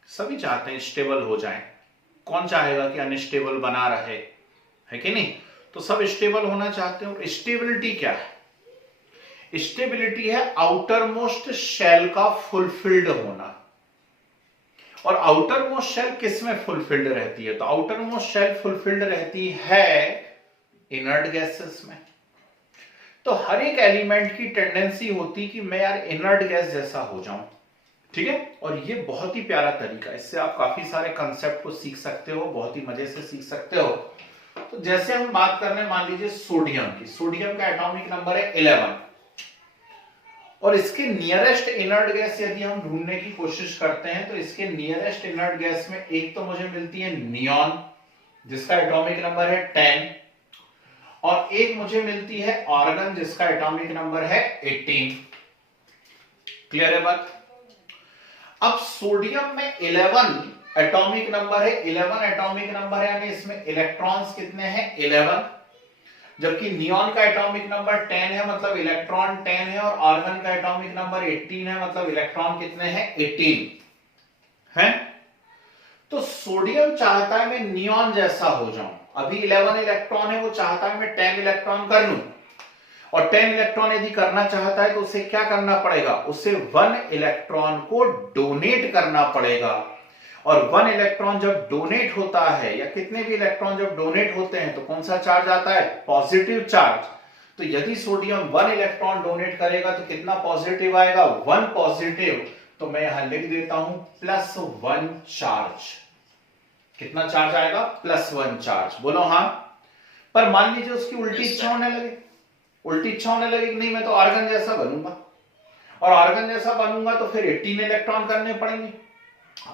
सभी चाहते हैं स्टेबल हो जाएं, कौन चाहेगा कि अनस्टेबल बना रहे, है कि नहीं? तो सब स्टेबल होना चाहते हैं। और स्टेबिलिटी क्या है? स्टेबिलिटी है आउटर मोस्ट शेल का फुलफिल्ड होना। और आउटर मोस्ट शेल किस में फुलफिल्ड रहती है? तो आउटर मोस्ट शेल फुलफिल्ड रहती है इनर्ट गैसेस में। तो हर एक एलिमेंट की टेंडेंसी होती कि मैं यार इनर्ट गैस जैसा हो जाऊं, ठीक है? और ये बहुत ही प्यारा तरीका है, इससे आप काफी सारे कंसेप्ट को सीख सकते हो, बहुत ही मजे से सीख सकते हो। तो जैसे हम बात कर रहे हैं, मान लीजिए सोडियम की, सोडियम का एटॉमिक नंबर है 11, और इसके नियरेस्ट इनर्ट गैस यदि हम ढूंढने की कोशिश करते हैं तो इसके नियरेस्ट इनर्ट गैस में एक तो मुझे मिलती है नियॉन जिसका एटॉमिक नंबर है 10, और एक मुझे मिलती है आर्गन जिसका एटॉमिक नंबर है 18। क्लियर है बात? अब सोडियम में 11 एटॉमिक नंबर है, 11 एटॉमिक नंबर है, यानी इसमें इलेक्ट्रॉन्स कितने हैं 11, जबकि नियॉन का एटॉमिक नंबर 10 है, मतलब इलेक्ट्रॉन 10 है, और आर्गन का एटॉमिक नंबर 18 है, मतलब इलेक्ट्रॉन कितने हैं 18 हैं। तो सोडियम चाहता है मैं नियॉन जैसा हो जाऊं। अभी 11 इलेक्ट्रॉन है, वो चाहता है मैं 10 इलेक्ट्रॉन कर लूं, और 10 इलेक्ट्रॉन यदि करना चाहता है तो उसे क्या करना पड़ेगा? उसे 1 इलेक्ट्रॉन को डोनेट करना पड़ेगा। और 1 इलेक्ट्रॉन जब डोनेट होता है, या कितने भी इलेक्ट्रॉन जब डोनेट होते हैं, तो कौन सा चार्ज आता है? Positive charge. तो यदि सोडियम 1 इलेक्ट्रॉन डोनेट करेगा तो कितना पॉजिटिव आएगा? 1 पॉजिटिव। तो मैं यहां लिख देता हूं +1 चार्ज। कितना चार्ज आएगा? +1 चार्ज। बोलो हाँ। पर मान लीजिए उसकी उल्टी इच्छा होने लगे, कि नहीं मैं तो आर्गन जैसा बनूंगा, और आर्गन जैसा बनूंगा तो फिर 18 इलेक्ट्रॉन करने पड़ेंगे।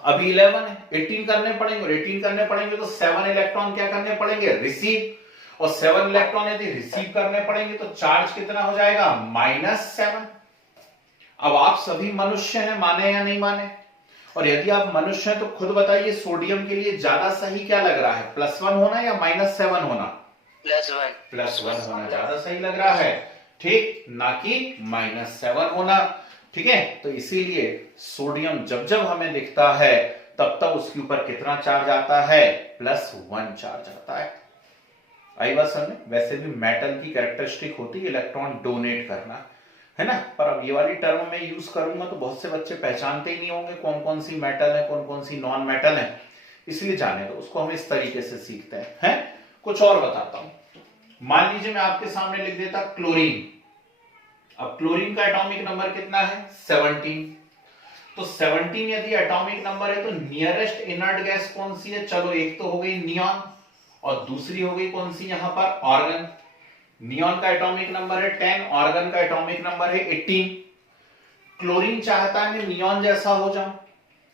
अभी 11 है, 18 करने पड़ेंगे, और 18 करने पड़ेंगे तो 7 इलेक्ट्रॉन क्या करने पड़ेंगे? रिसीव। और 7 इलेक्ट्रॉन यदि रिसीव करने पड़ेंगे तो चार्ज कितना हो जाएगा? -7। अब आप सभी मनुष्य हैं, माने या नहीं माने? और यदि आप मनुष्य हैं तो खुद बताइए सोडियम के लिए ज्यादा सही क्या लग रहा है? +1 होना या -7 होना? +1 होना ज्यादा सही लग रहा है, ठीक, ना कि -7 होना। ठीक है, तो इसीलिए सोडियम जब जब हमें दिखता है तब तब उसके ऊपर कितना चार्ज आता है? +1 चार्ज आता है। आई बात समझ में? वैसे भी मेटल की कैरेक्टरिस्टिक होती है इलेक्ट्रॉन डोनेट करना। है ना। पर अब ये वाली टर्म मैं यूज करूंगा तो बहुत से बच्चे पहचानते ही नहीं होंगे कौन कौन सी मेटल है, कौन कौन सी नॉन मेटल है, इसलिए जाने दो, उसको हम इस तरीके से सीखते हैं। कुछ और बताता हूं। मान लीजिए मैं आपके सामने लिख देता क्लोरीन। अब क्लोरीन का एटॉमिक नंबर कितना है? 17। तो 17 यदि एटॉमिक नंबर है तो नियरेस्ट इनर्ट गैस कौन सी है? चलो एक तो हो गई नियॉन और दूसरी हो गई कौन सी यहां पर? ऑर्गन। नियॉन का एटॉमिक नंबर है 10, ऑर्गन का एटॉमिक नंबर है 18। क्लोरीन चाहता है मैं नियॉन जैसा हो जाऊं।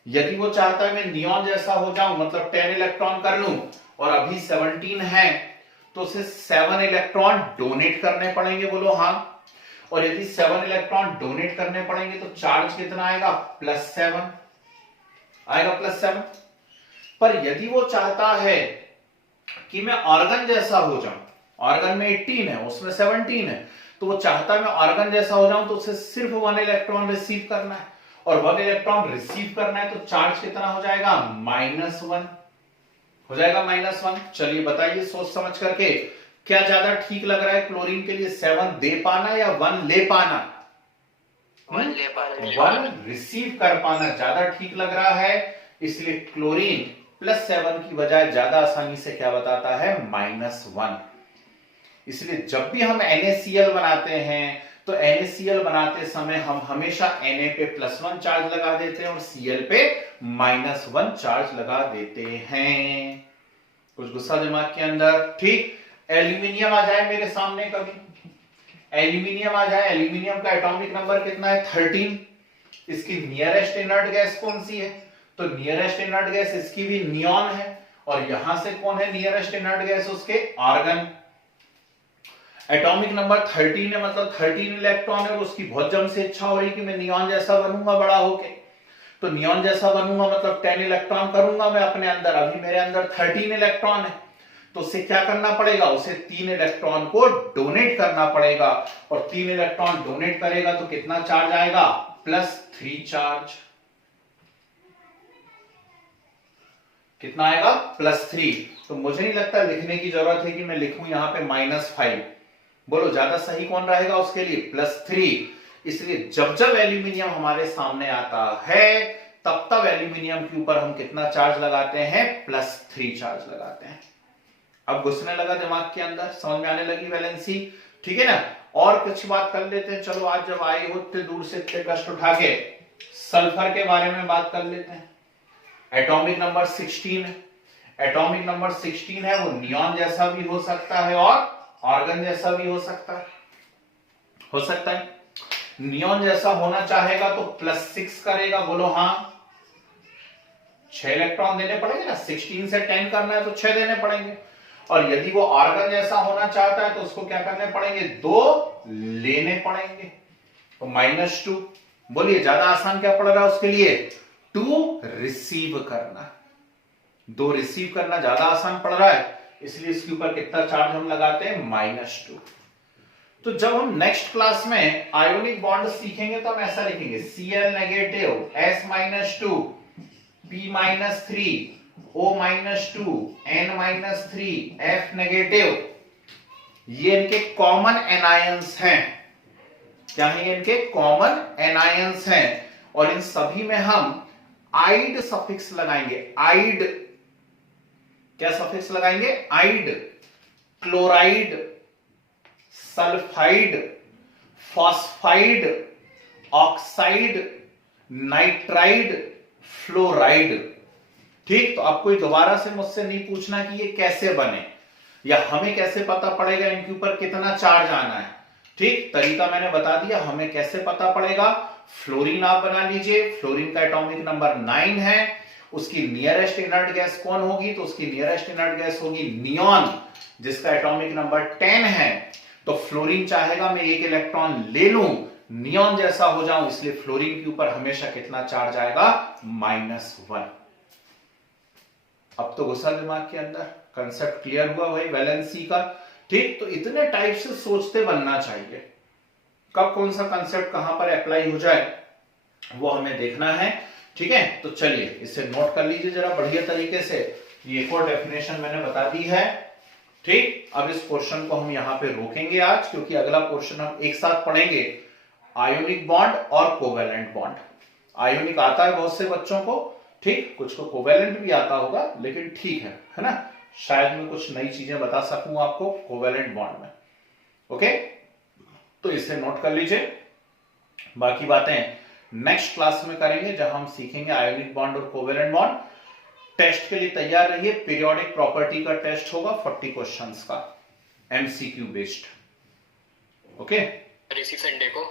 यदि वो चाहता है मैं नियॉन जैसा हो जाऊं, मतलब 10 इलेक्ट्रॉन कर लूं, और अभी 17 है, तो उसे 7 इलेक्ट्रॉन डोनेट करने पड़ेंगे, बोलो हाँ। और यदि 7 इलेक्ट्रॉन डोनेट करने पड़ेंगे तो चार्ज कितना आएगा? +7 आएगा, +7। पर यदि वो चाहता है कि मैं ऑर्गन जैसा हो जाऊं, ऑर्गन में 18 है, उसमें 17 है, तो वो चाहता है मैं ऑर्गन जैसा हो जाऊं, तो उसे सिर्फ 1 इलेक्ट्रॉन रिसीव करना है, और 1 इलेक्ट्रॉन रिसीव करना है तो चार्ज कितना हो जाएगा? -1 हो जाएगा, -1। चलिए बताइए सोच समझ करके, क्या ज्यादा ठीक लग रहा है क्लोरीन के लिए? 7 दे पाना या 1 ले पाना? 1 ले पाना। 1 रिसीव कर पाना ज्यादा ठीक लग रहा है, इसलिए क्लोरीन +7 की बजाय ज्यादा आसानी से क्या बताता है? -1। इसलिए जब भी हम NaCl बनाते हैं तो NaCl बनाते समय हम हमेशा Na पे +1 चार्ज लगा देते हैं और Cl पे -1 चार्ज लगा देते हैं। कुछ गुस्सा दिमाग के अंदर? ठीक। एल्यूमिनियम आ जाए मेरे सामने कभी, एल्यूमिनियम आ जाए। एल्यूमिनियम का एटॉमिक नंबर कितना है? 13। इसकी नियरेस्ट इनर्ट गैस कौन सी है? तो नियरेस्ट इनर्ट गैस इसकी भी नियॉन है, और यहां से कौन है नियरेस्ट इनर्ट गैस? उसके ऑर्गन। एटॉमिक नंबर 13 है, मतलब 13 इलेक्ट्रॉन है, और उसकी बहुत जम से इच्छा हो रही कि मैं नियॉन जैसा बनूंगा बड़ा होके। तो नियॉन जैसा बनूंगा मतलब 10 इलेक्ट्रॉन करूंगा मैं अपने अंदर, अभी मेरे अंदर 13 इलेक्ट्रॉन है, तो उसे क्या करना पड़ेगा? उसे 3 इलेक्ट्रॉन को डोनेट करना पड़ेगा, और 3 इलेक्ट्रॉन डोनेट करेगा तो कितना चार्ज आएगा? +3 चार्ज। कितना आएगा? +3। तो मुझे नहीं लगता लिखने की जरूरत है कि मैं लिखूं यहां पे -5। बोलो ज्यादा सही कौन रहेगा उसके लिए? +3। इसलिए जब जब एल्यूमिनियम हमारे सामने आता है तब तब एल्यूमिनियम के ऊपर हम कितना चार्ज लगाते हैं? +3 चार्ज लगाते हैं। अब घुसने लगा दिमाग के अंदर, समझ में आने लगी वैलेंसी, ठीक है ना। और कुछ बात कर लेते हैं। चलो आज जब आए हो इतने दूर से इतने कष्ट उठा के, सल्फर के बारे में बात कर लेते हैं। एटॉमिक नंबर 16 है। एटॉमिक नंबर 16 है, वो नियॉन जैसा भी हो सकता है और ऑर्गन जैसा भी हो सकता है। हो सकता है नियॉन जैसा होना चाहेगा तो +6 करेगा, बोलो हाँ। 6 इलेक्ट्रॉन देने पड़ेंगे ना, 16 से 10 करना है तो 6 देने पड़ेंगे। और यदि वो ऑर्गन जैसा होना चाहता है तो उसको क्या करने पड़ेंगे? 2 लेने पड़ेंगे, तो -2। बोलिए ज्यादा आसान क्या पड़ रहा है उसके लिए? 2 रिसीव करना। 2 रिसीव करना ज्यादा आसान पड़ रहा है, इसलिए इसके ऊपर कितना चार्ज हम लगाते हैं? -2। तो जब हम नेक्स्ट क्लास में आयोनिक बॉन्ड सीखेंगे तो हम ऐसा लिखेंगे Cl negative, S-2, P-3, O-2, N-3, F negative. ये इनके कॉमन एनायंस हैं। क्या है? ये इनके कॉमन एनायंस हैं, और इन सभी में हम आइड सफिक्स लगाएंगे। आइड, क्या सफिक्स लगाएंगे? Ide. Chloride, sulphide, phosphide, oxide, nitride, fluoride. ठीक। तो आपको दोबारा से मुझसे नहीं पूछना कि ये कैसे बने या हमें कैसे पता पड़ेगा इनके ऊपर कितना चार्ज आना है। ठीक, तरीका मैंने बता दिया। हमें कैसे पता पड़ेगा? फ्लोरीन आप बना लीजिए। फ्लोरीन का एटॉमिक नंबर 9 है, उसकी नियरेस्ट इनर्ट गैस कौन होगी? तो उसकी नियरेस्ट इनर्ट गैस होगी नियॉन, जिसका एटॉमिक नंबर 10 है। तो फ्लोरीन चाहेगा मैं 1 इलेक्ट्रॉन ले लूं, नियॉन जैसा हो जाऊं, इसलिए फ्लोरीन के ऊपर हमेशा कितना चार्ज आएगा? -1। अब तो गुस्सा दिमाग के अंदर, कंसेप्ट क्लियर हुआ भाई वैलेंसी का। ठीक, तो इतने टाइप से सोचते बनना चाहिए। कब कौन सा कंसेप्ट कहां पर अप्लाई हो जाए वो हमें देखना है। ठीक है, तो चलिए इसे नोट कर लीजिए जरा बढ़िया तरीके से। ये एक और डेफिनेशन मैंने बता दी है। ठीक, अब इस क्वेश्चन को हम यहां पे रोकेंगे आज, क्योंकि अगला क्वेश्चन हम एक साथ पढ़ेंगे आयोनिक बॉन्ड और कोवेलेंट बॉन्ड। आयोनिक आता है बहुत से बच्चों को, ठीक, कुछ को कोवेलेंट भी आता होगा, लेकिन ठीक है ना, शायद मैं कुछ नई चीजें बता सकूं आपको कोवेलेंट बॉन्ड में। ओके, तो इसे नोट कर लीजिए। बाकी बातें नेक्स्ट क्लास में करेंगे जब हम सीखेंगे आयोनिक बॉन्ड और कोवेलेंट बॉन्ड। टेस्ट के लिए तैयार रहिए, पीरियोडिक प्रॉपर्टी का टेस्ट होगा 40 क्वेश्चंस का, एमसीक्यू बेस्ड। ओके, इसी संडे को